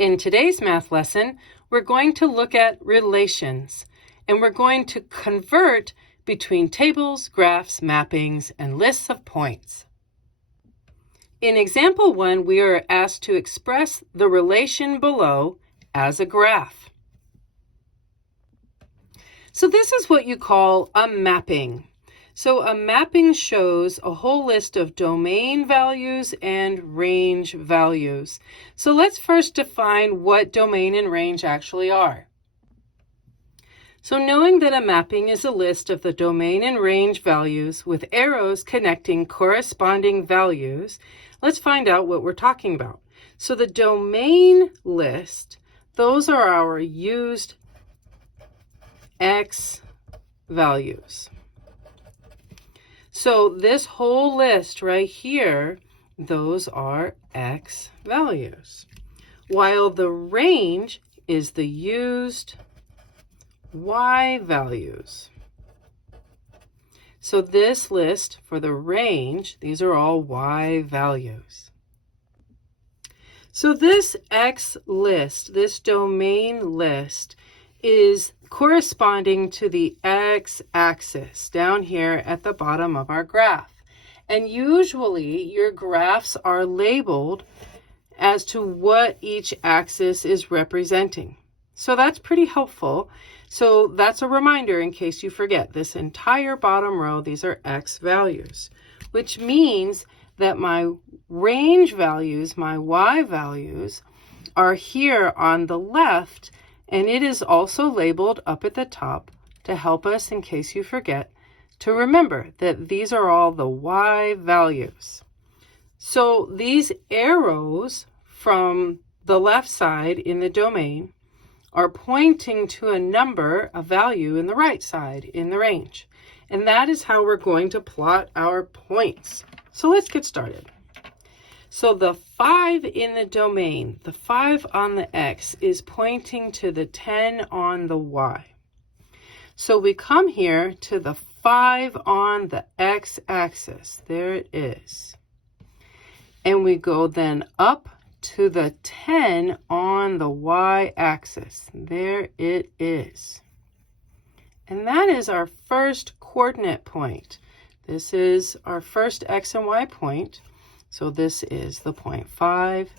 In today's math lesson, we're going to look at relations, and we're going to convert between tables, graphs, mappings, and lists of points. In example 1, we are asked to express the relation below as a graph. So this is what you call a mapping. So a mapping shows a whole list of domain values and range values. So let's first define what domain and range actually are. So knowing that a mapping is a list of the domain and range values with arrows connecting corresponding values, let's find out what we're talking about. So the domain list, those are our used X values. So this whole list right here, those are X values. While the range is the used Y values. So this list for the range, these are all Y values. So this X list, this domain list, is corresponding to the x-axis down here at the bottom of our graph. And usually your graphs are labeled as to what each axis is representing. So that's pretty helpful. So that's a reminder in case you forget. This entire bottom row, these are X values, which means that my range values, my Y values, are here on the left. And it is also labeled up at the top to help us, in case you forget, to remember that these are all the Y values. So these arrows from the left side in the domain are pointing to a number, a value in the right side in the range. And that is how we're going to plot our points. So let's get started. So the 5 in the domain, the 5 on the X, is pointing to the 10 on the Y. So we come here to the 5 on the X-axis. There it is. And we go then up to the 10 on the Y-axis. There it is. And that is our first coordinate point. This is our first X and Y point. So this is the point 5,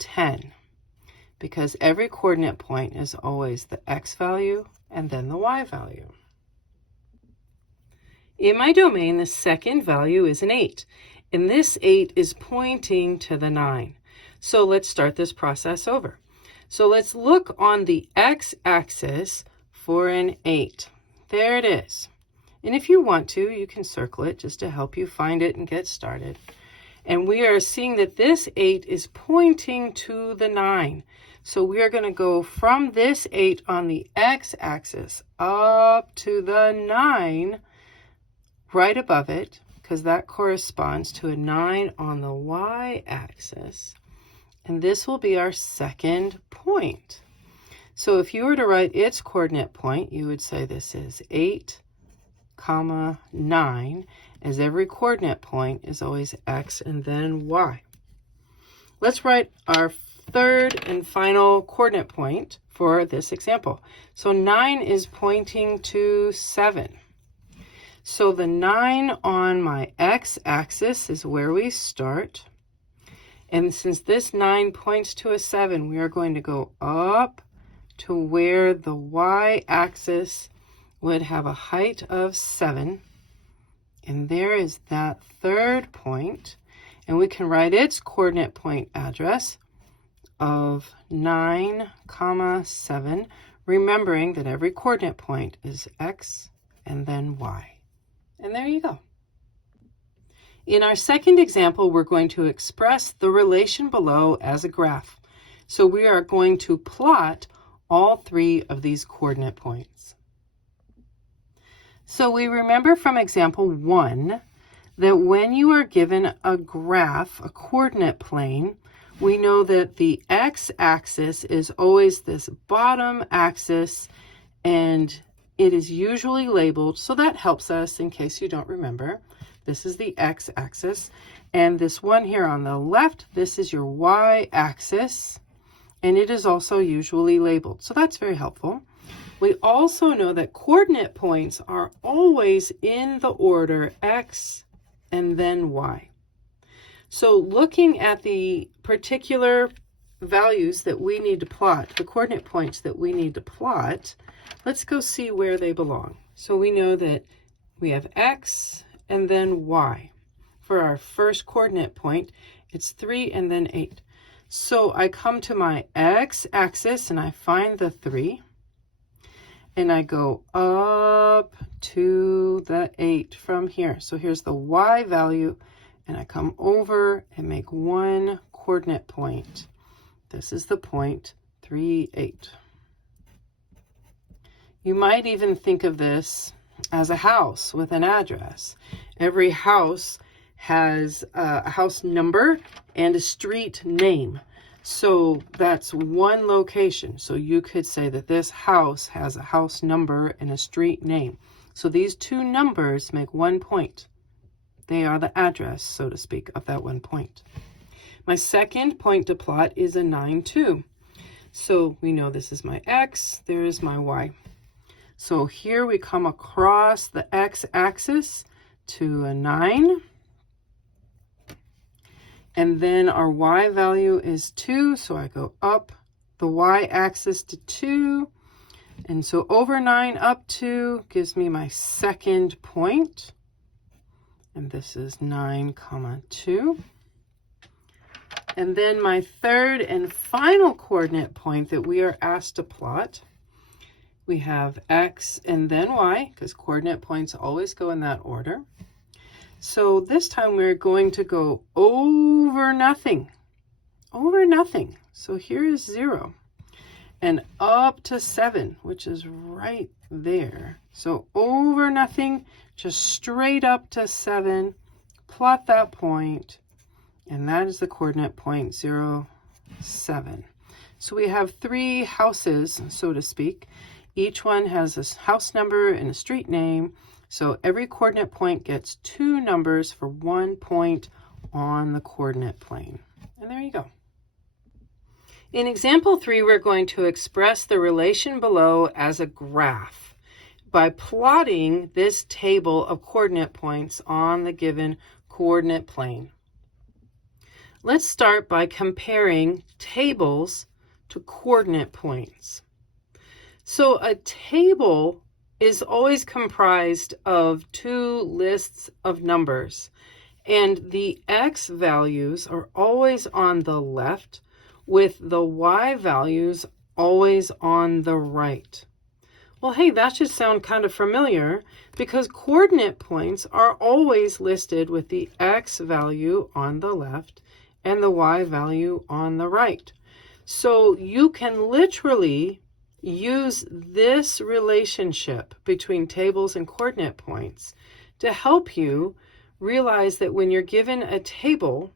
10, because every coordinate point is always the X value and then the Y value. In my domain, the second value is an 8, and this 8 is pointing to the 9. So let's start this process over. So let's look on the X-axis for an 8. There it is. And if you want to, you can circle it just to help you find it and get started. And we are seeing that this 8 is pointing to the 9. So we are going to go from this 8 on the X-axis up to the 9 right above it, because that corresponds to a 9 on the Y-axis. And this will be our second point. So if you were to write its coordinate point, you would say this is 8, 9, as every coordinate point is always X and then Y. Let's write our third and final coordinate point for this example. So 9 is pointing to 7. So the 9 on my X-axis is where we start. And since this 9 points to a 7, we are going to go up to where the Y-axis would have a height of 7. And there is that third point. And we can write its coordinate point address of 9, 7, remembering that every coordinate point is X and then Y. And there you go. In our second example, we're going to express the relation below as a graph. So we are going to plot all 3 of these coordinate points. So we remember from example 1 that when you are given a graph, a coordinate plane, we know that the x-axis is always this bottom axis, and it is usually labeled, so that helps us in case you don't remember. This is the x-axis, and this one here on the left, this is your y-axis, and it is also usually labeled. So that's very helpful. We also know that coordinate points are always in the order X and then Y. So looking at the particular values that we need to plot, the coordinate points that we need to plot, let's go see where they belong. So we know that we have X and then Y. For our first coordinate point, it's 3 and then 8. So I come to my X-axis and I find the 3. And I go up to the 8 from here. So here's the Y value, and I come over and make one coordinate point. This is the point 3, 8. You might even think of this as a house with an address. Every house has a house number and a street name. So that's one location. So you could say that this house has a house number and a street name. So these two numbers make one point. They are the address, so to speak, of that one point. My second point to plot is a 9, 2. So we know this is my X, there is my Y. So here we come across the X-axis to a 9. And then our Y value is 2, so I go up the Y-axis to 2. And so over 9 up 2 gives me my second point. And this is 9, 2. And then my third and final coordinate point that we are asked to plot, we have X and then Y, because coordinate points always go in that order. So this time we're going to go over nothing. So here is 0. And up to 7, which is right there. So over nothing, just straight up to 7. Plot that point. And that is the coordinate point 0, 7. So we have 3 houses, so to speak. Each one has a house number and a street name. So every coordinate point gets 2 numbers for 1 point on the coordinate plane. And there you go. In example 3, we're going to express the relation below as a graph by plotting this table of coordinate points on the given coordinate plane. Let's start by comparing tables to coordinate points. So a table is always comprised of 2 lists of numbers, and the X values are always on the left, with the Y values always on the right. Well, hey, that should sound kind of familiar because coordinate points are always listed with the X value on the left and the Y value on the right. So you can literally use this relationship between tables and coordinate points to help you realize that when you're given a table,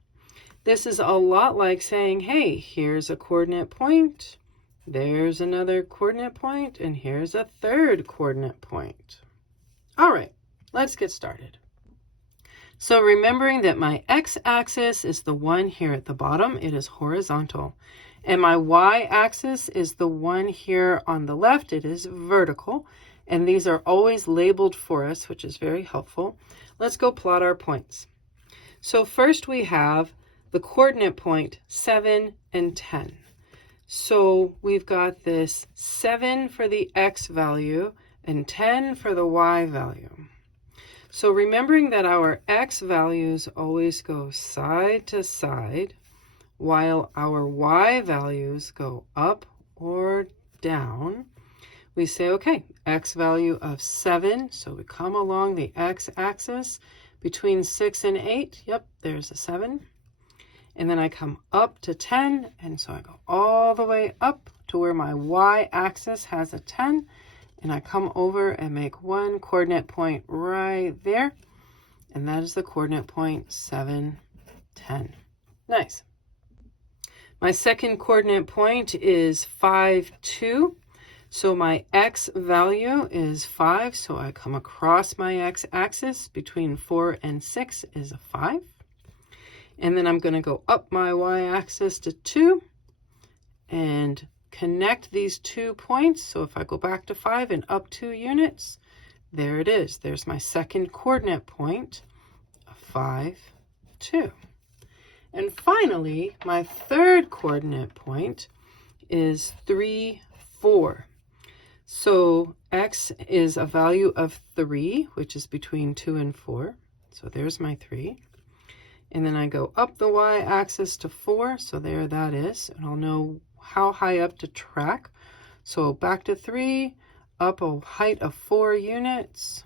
this is a lot like saying, hey, here's a coordinate point, there's another coordinate point, and here's a third coordinate point. All right, let's get started. So remembering that my X-axis is the one here at the bottom, it is horizontal. And my Y-axis is the one here on the left, it is vertical. And these are always labeled for us, which is very helpful. Let's go plot our points. So first we have the coordinate point 7 and 10. So we've got this 7 for the X value and 10 for the Y value. So remembering that our X values always go side to side, while our Y values go up or down, we say, okay, X value of 7, so we come along the X axis between 6 and 8, yep, there's a 7. And then I come up to 10, and so I go all the way up to where my Y axis has a 10, and I come over and make one coordinate point right there, and that is the coordinate point 7, 10. Nice. My second coordinate point is 5, 2. So my X value is 5, so I come across my X axis between 4 and 6 is a 5. And then I'm going to go up my Y axis to 2, and connect these 2 points. So if I go back to 5 and up 2 units, there it is. There's my second coordinate point, 5, 2. And finally, my third coordinate point is 3, 4. So x is a value of 3, which is between 2 and 4. So there's my 3. And then I go up the y-axis to 4, so there that is. And I'll know how high up to track. So back to 3, up a height of 4 units.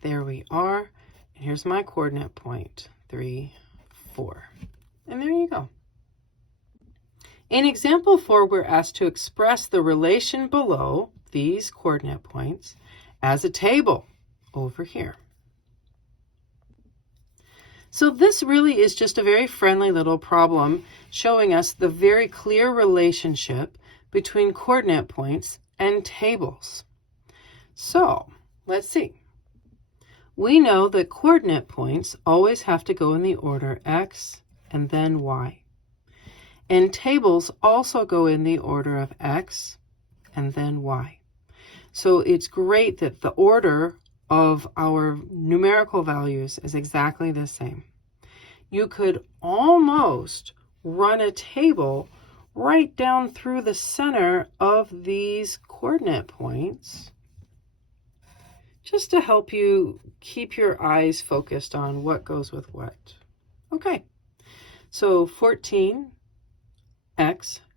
There we are. And here's my coordinate point, 3, 4. And there you go. In example 4, we're asked to express the relation below these coordinate points as a table over here. So this really is just a very friendly little problem showing us the very clear relationship between coordinate points and tables. So let's see. We know that coordinate points always have to go in the order x and then y. And tables also go in the order of x and then y. So it's great that the order of our numerical values is exactly the same. You could almost run a table right down through the center of these coordinate points just to help you keep your eyes focused on what goes with what. Okay, so 14x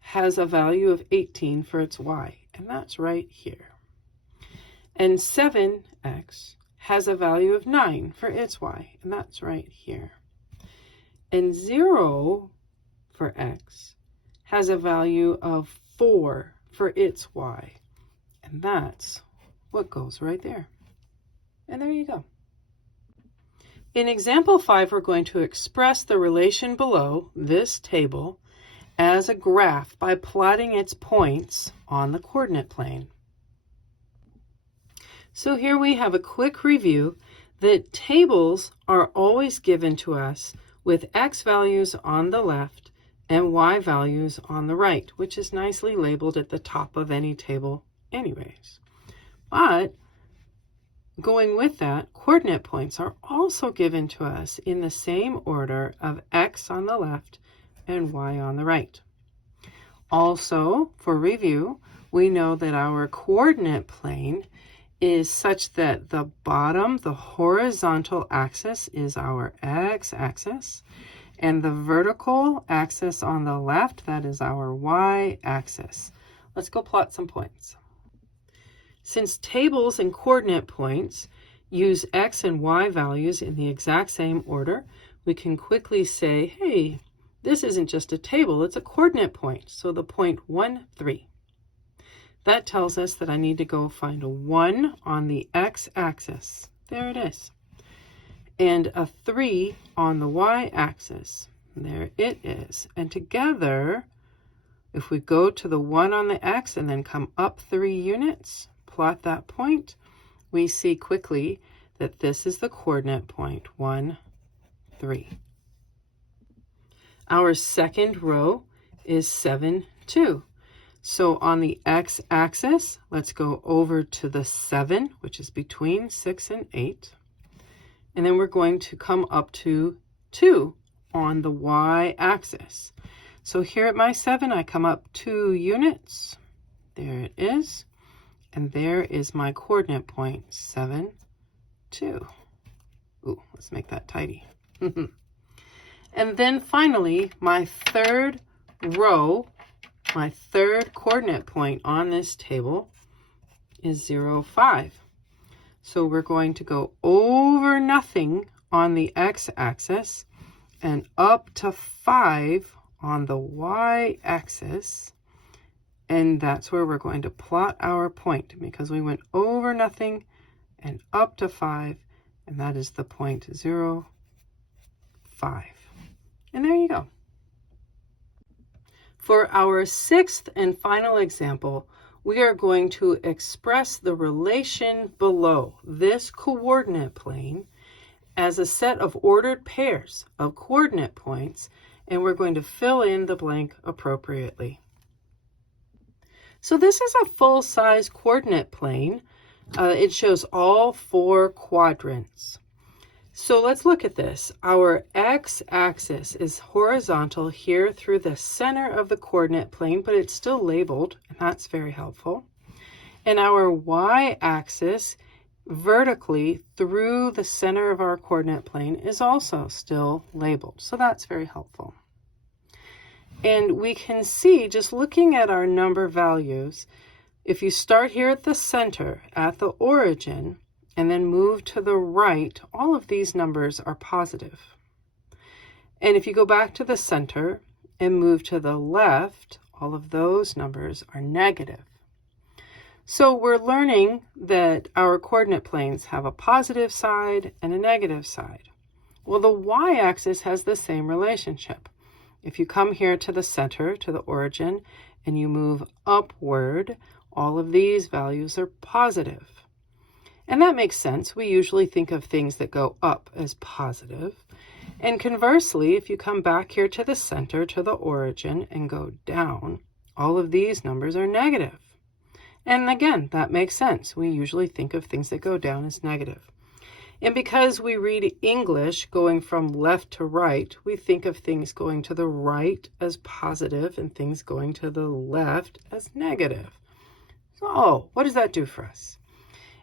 has a value of 18 for its y, and that's right here. And 7x has a value of 9 for its y, and that's right here. And 0 for x has a value of 4 for its y, and that's what goes right there. And there you go. In example 5, we're going to express the relation below this table as a graph by plotting its points on the coordinate plane. So here we have a quick review that tables are always given to us with x values on the left and y values on the right, which is nicely labeled at the top of any table anyways. But going with that, coordinate points are also given to us in the same order of x on the left and y on the right. Also, for review, we know that our coordinate plane is such that the bottom, the horizontal axis, is our x-axis, and the vertical axis on the left, that is our y-axis. Let's go plot some points. Since tables and coordinate points use x and y values in the exact same order, we can quickly say, hey, this isn't just a table, it's a coordinate point. So the point 1, 3. That tells us that I need to go find a 1 on the x-axis. There it is. And a 3 on the y-axis. There it is. And together, if we go to the 1 on the x and then come up 3 units, plot that point, we see quickly that this is the coordinate point, 1, 3. Our second row is 7, 2. So on the x-axis, let's go over to the 7, which is between 6 and 8. And then we're going to come up to 2 on the y-axis. So here at my 7, I come up 2 units. There it is. And there is my coordinate point, 7, 2. Ooh, let's make that tidy. And then finally, my third row, my third coordinate point on this table is 0, 5. So we're going to go over nothing on the x-axis and up to 5 on the y-axis. And that's where we're going to plot our point because we went over nothing and up to 5. And that is the point 0, 5. And there you go. For our sixth and final example, we are going to express the relation below this coordinate plane as a set of ordered pairs of coordinate points, and we're going to fill in the blank appropriately. So this is a full-size coordinate plane. It shows all 4 quadrants. So let's look at this. Our x-axis is horizontal here through the center of the coordinate plane, but it's still labeled, and that's very helpful. And our y-axis vertically through the center of our coordinate plane is also still labeled. So that's very helpful. And we can see, just looking at our number values, if you start here at the center, at the origin, and then move to the right, all of these numbers are positive. And if you go back to the center and move to the left, all of those numbers are negative. So we're learning that our coordinate planes have a positive side and a negative side. Well, the y-axis has the same relationship. If you come here to the center, to the origin, and you move upward, all of these values are positive. And that makes sense. We usually think of things that go up as positive. And conversely, if you come back here to the center, to the origin, and go down, all of these numbers are negative. And again, that makes sense. We usually think of things that go down as negative. And because we read English going from left to right, we think of things going to the right as positive and things going to the left as negative. So what does that do for us?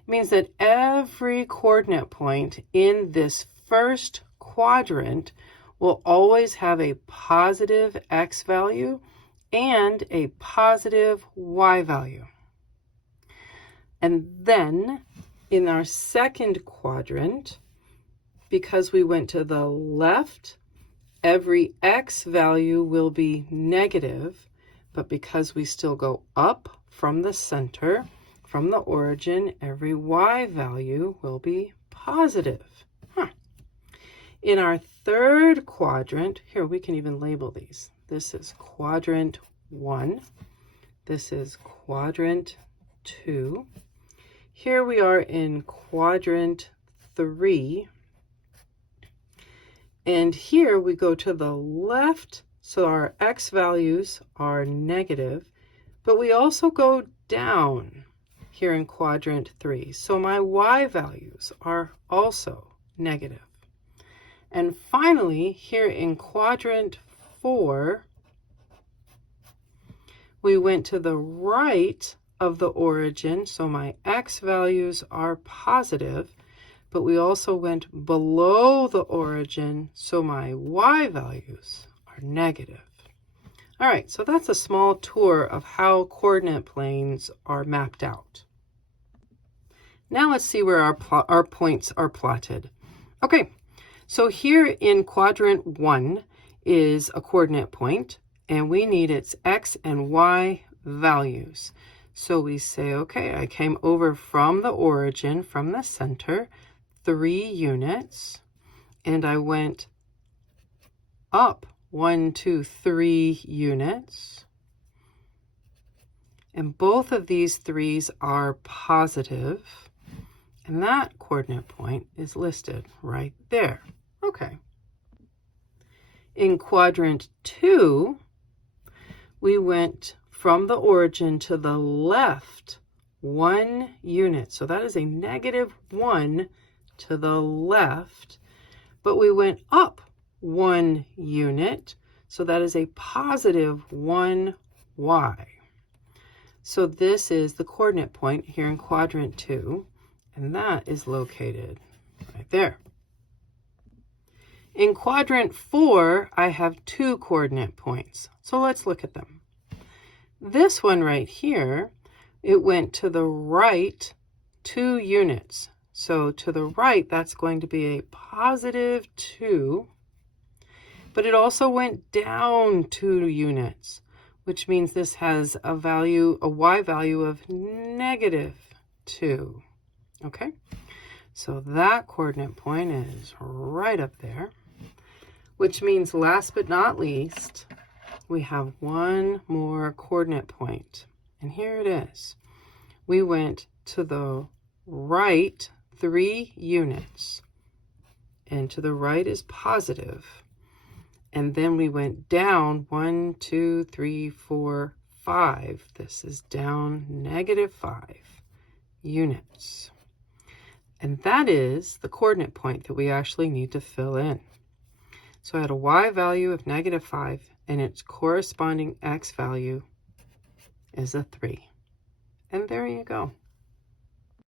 It means that every coordinate point in this first quadrant will always have a positive x value and a positive y value. And then in our second quadrant, because we went to the left, every x value will be negative, but because we still go up from the center, from the origin, every y value will be positive. In our third quadrant, here we can even label these. This is quadrant 1. This is quadrant 2. Here we are in quadrant 3. And here we go to the left, so our x values are negative, but we also go down here in quadrant 3. So my y values are also negative. And finally, here in quadrant 4, we went to the right of the origin, so my x values are positive, but we also went below the origin, so my y values are negative. All right, so that's a small tour of how coordinate planes are mapped out. Now let's see where our points are plotted. Okay, so here in quadrant 1 is a coordinate point, and we need its x and y values. So we say, okay, I came over from the origin, from the center, 3 units, and I went up 1, 2, 3 units. And both of these 3's are positive, and that coordinate point is listed right there. Okay. In quadrant 2, we went from the origin to the left 1 unit. So that is a -1 to the left, but we went up 1 unit. So that is a +1y. So this is the coordinate point here in quadrant 2, and that is located right there. In quadrant 4, I have 2 coordinate points. So let's look at them. This one right here, it went to the right 2 units. So to the right, that's going to be a +2, but it also went down 2 units, which means this has a value, a y value of -2. Okay, so that coordinate point is right up there, which means last but not least, we have one more coordinate point, and here it is. We went to the right 3 units, and to the right is positive, and then we went down 1, 2, 3, 4, 5. This is down -5 units. And that is the coordinate point that we actually need to fill in. So I had a y value of -5, and its corresponding x value is a 3. And there you go.